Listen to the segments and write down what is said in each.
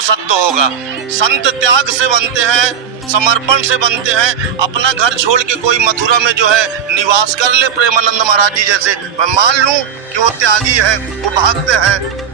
तो सत्य होगा। संत त्याग से बनते हैं, समर्पण से बनते हैं। अपना घर छोड़ के कोई मथुरा में जो है निवास कर ले प्रेमानंद महाराज जी जैसे, मैं मान लूं कि वो त्यागी है, वो भक्त है।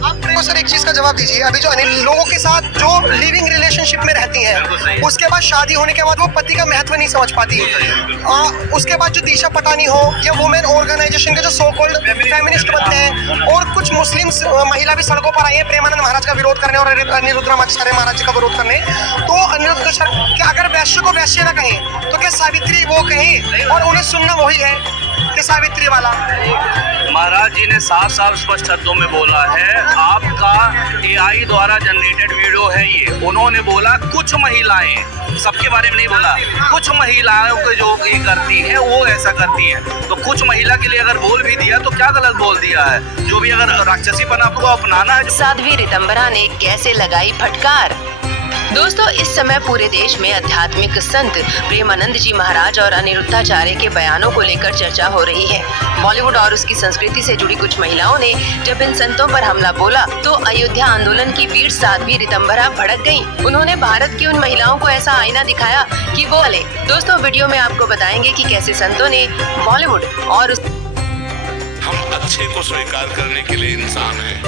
आप सर एक चीज का जवाब दीजिए, अभी जो अनिल लोगों के साथ जो लिविंग रिलेशनशिप में रहती हैं, उसके बाद शादी होने के बाद वो पति का महत्व नहीं समझ पाती। उसके बाद जो दिशा पटानी हो या वुमेन ऑर्गेनाइजेशन के जो सो कॉल्ड फेमिनिस्ट बनते हैं, और कुछ मुस्लिम महिला भी सड़कों पर आई है प्रेमानंद महाराज का विरोध करने और अनिरुद्धाचार्य महाराज जी का विरोध करने। तो अनिरुद्धाचार्य अगर वैश्य को वैश्य ना कहें तो क्या सावित्री वो कहें, और उन्हें सुनना वही है कि सावित्री वाला। महाराज जी ने साफ साफ स्पष्ट शब्दों में बोला है, आपका AI द्वारा जनरेटेड वीडियो है ये। उन्होंने बोला कुछ महिलाएं, सबके बारे में नहीं बोला, कुछ महिलाओं को जो ये करती है वो ऐसा करती है। तो कुछ महिला के लिए अगर बोल भी दिया तो क्या गलत बोल दिया है? जो भी अगर राक्षसीपन आपको अपनाना है। साध्वी ऋतंभरा ने कैसे लगाई फटकार। दोस्तों, इस समय पूरे देश में आध्यात्मिक संत प्रेमानंद जी महाराज और अनिरुद्धाचार्य के बयानों को लेकर चर्चा हो रही है। बॉलीवुड और उसकी संस्कृति से जुड़ी कुछ महिलाओं ने जब इन संतों पर हमला बोला तो अयोध्या आंदोलन की वीर साध्वी ऋतंभरा भड़क गईं। उन्होंने भारत की उन महिलाओं को ऐसा आईना दिखाया कि वो हले। दोस्तों, वीडियो में आपको बताएंगे कि कैसे संतों ने बॉलीवुड और हम अच्छे को स्वीकार करने के लिए इंसान हैं,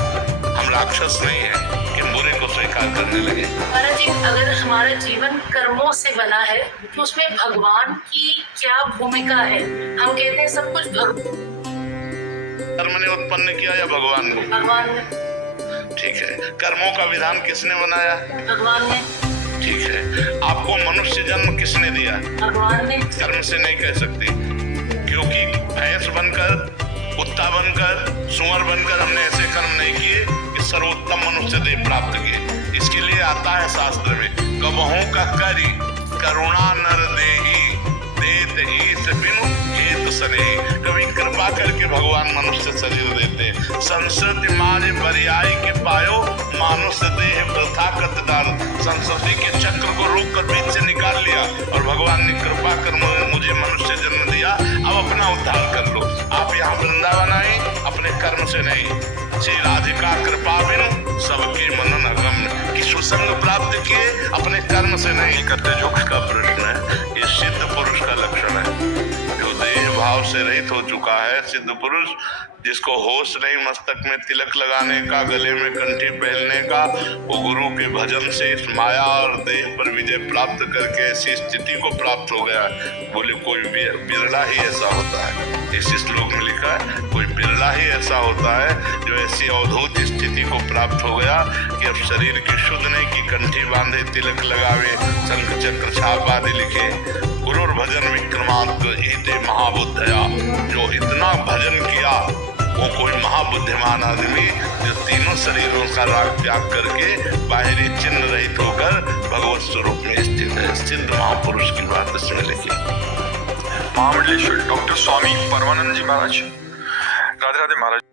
हम राक्षस नहीं हैं कि बुरे को स्वीकार करने लगे। महाराज जी, अगर हमारा जीवन कर्मों से बना है तो उसमें भगवान की क्या भूमिका है? हम कहते हैं सब कुछ कर्म ने उत्पन्न किया या भगवान ने? भगवान ने। ठीक है, कर्मों का विधान किसने बनाया? भगवान ने। ठीक है, आपको मनुष्य जन्म किसने दिया? भगवान ने। कर्म से नहीं कह सकती, क्योंकि भैंस बनकर, कुत्ता बनकर, सुअर बनकर हमने ऐसे कर्म नहीं किए कि सर्वोत्तम मनुष्य देह प्राप्त किए। इसके लिए आता है शास्त्र में, कबहू का करी करुणा नर देही देत ईस बिनु हेतु सनेही। कभी कृपा करके भगवान मनुष्य शरीर देते। संस्कृति मारे बरियाई के पायो मानुष देह वृथा कत डाल। संस्कृति के चक्र को रोक कर बीच से निकाल लिया और भगवान ने कृपा कर मुझे मनुष्य जन्म दिया, अब अपना उद्धार कर लो। आप यहाँ वृंदावन आए अपने कर्म से नहीं, श्री राधिका कृपा बिनु सबके मनन अगम्य, कि सुसंग प्राप्त किए अपने कर्म से नहीं करते। जो का प्रश्न है, ये सिद्ध पुरुष का लक्षण है, जो देह भाव से रहित हो चुका है। सिद्ध पुरुष जिसको होश नहीं मस्तक में तिलक लगाने का, गले में कंठी पहनने का, वो गुरु के भजन से इस माया और देह पर विजय प्राप्त करके ऐसी स्थिति को प्राप्त हो गया। बोले कोई बिरला ही ऐसा होता है, इस श्लोक में लिखा है, कोई बिरला ही ऐसा होता है जो ऐसी अवधूत स्थिति को प्राप्त हो गया कि अब शरीर की शुद्ध नहीं की कंठी बांधे, तिलक लगावे, शंख चक्र छाप आदि लिखे। गुरुर भजन विक्रमांक ईते महाबुद्धया, जो इतना भजन किया वो कोई महाबुद्धिमान आदमी जो तीनों शरीरों का राग त्याग करके बाहरी चिन्ह रहित होकर भगवत स्वरूप में स्थित है। सिद्ध महापुरुष की बात इसमें लिखी। महामंडलेश्वर डॉक्टर स्वामी परमानंद जी महाराज। राधे राधे महाराज।